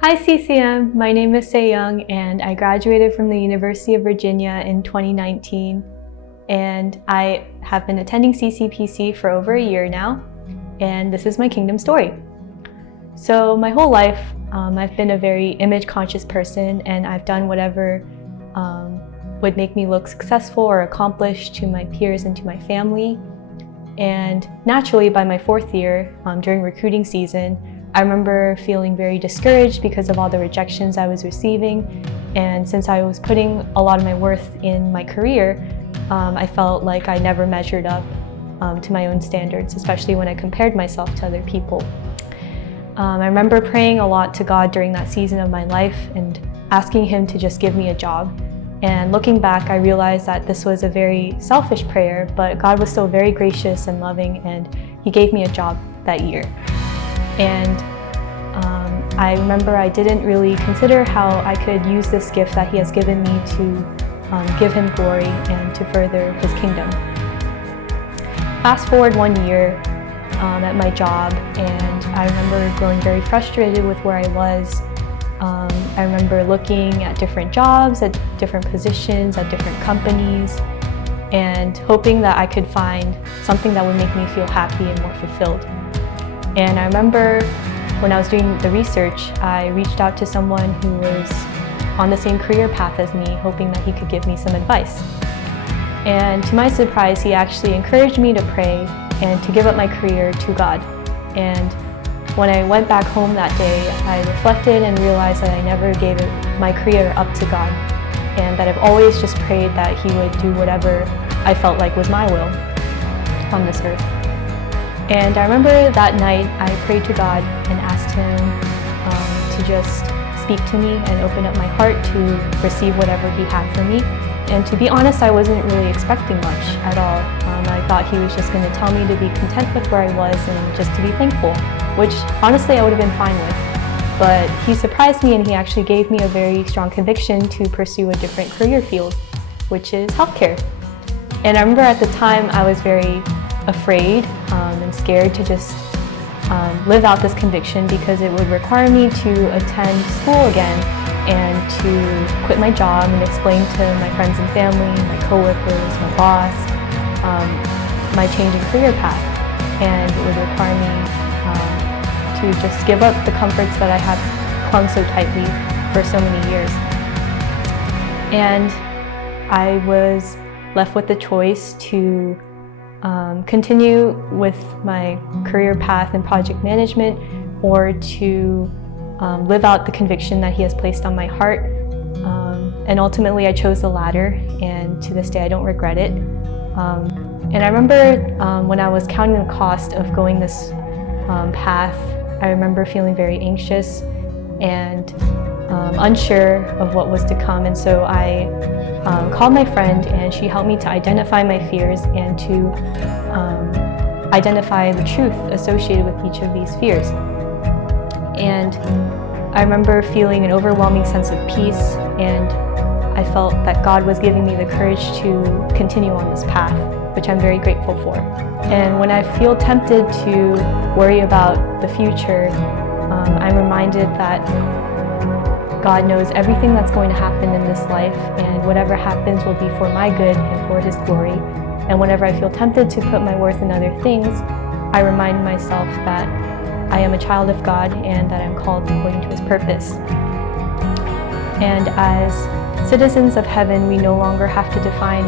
Hi CCM, my name is Se Young and I graduated from the University of Virginia in 2019, and I have been attending CCPC for over a year now, and this is my kingdom story. So my whole life I've been a very image conscious person, and I've done whatever would make me look successful or accomplished to my peers and to my family. And naturally, by my fourth year, during recruiting season, I remember feeling very discouraged because of all the rejections I was receiving. And since I was putting a lot of my worth in my career, I felt like I never measured up to my own standards, especially when I compared myself to other people. I remember praying a lot to God during that season of my life and asking Him to just give me a job. And looking back, I realized that this was a very selfish prayer, but God was still very gracious and loving, and He gave me a job that year. And I remember I didn't really consider how I could use this gift that He has given me to give Him glory and to further His kingdom. Fast forward 1 year at my job, and I remember growing very frustrated with where I was. I remember looking at different jobs, at different positions, at different companies, and hoping that I could find something that would make me feel happy and more fulfilled. And I remember when I was doing the research, I reached out to someone who was on the same career path as me, hoping that he could give me some advice. And to my surprise, he actually encouraged me to pray and to give up my career to God. And when I went back home that day, I reflected and realized that I never gave my career up to God, and that I've always just prayed that He would do whatever I felt like was my will on this earth. And I remember that night I prayed to God and asked Him to just speak to me and open up my heart to receive whatever He had for me. And to be honest, I wasn't really expecting much at all. I thought He was just going to tell me to be content with where I was and just to be thankful, which honestly I would have been fine with. But He surprised me, and He actually gave me a very strong conviction to pursue a different career field, which is healthcare. And I remember at the time I was very afraid and scared to just live out this conviction, because it would require me to attend school again and to quit my job and explain to my friends and family, my coworkers, my boss, my changing career path. And it would require me to just give up the comforts that I had clung so tightly for so many years. And I was left with the choice to continue with my career path in project management, or to live out the conviction that He has placed on my heart. And ultimately I chose the latter, and to this day I don't regret it. And I remember when I was counting the cost of going this path, I remember feeling very anxious and unsure of what was to come. And so I called my friend, and she helped me to identify my fears and to identify the truth associated with each of these fears. And I remember feeling an overwhelming sense of peace, and I felt that God was giving me the courage to continue on this path, which I'm very grateful for. And when I feel tempted to worry about the future, I'm reminded that God knows everything that's going to happen in this life, and whatever happens will be for my good and for His glory. And whenever I feel tempted to put my worth in other things, I remind myself that I am a child of God and that I'm called according to His purpose. And as citizens of heaven, we no longer have to define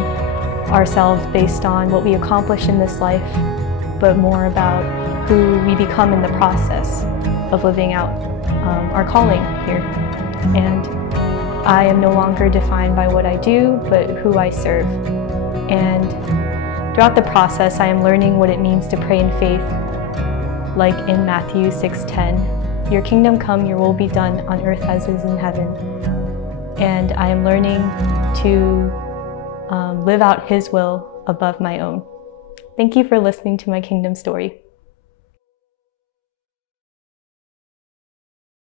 ourselves based on what we accomplish in this life, but more about who we become in the process of living out our calling here. And I am no longer defined by what I do, but who I serve. And throughout the process, I am learning what it means to pray in faith, like in Matthew 6:10, "Your kingdom come, your will be done on earth as is in heaven." And I am learning to live out His will above my own. Thank you for listening to my kingdom story.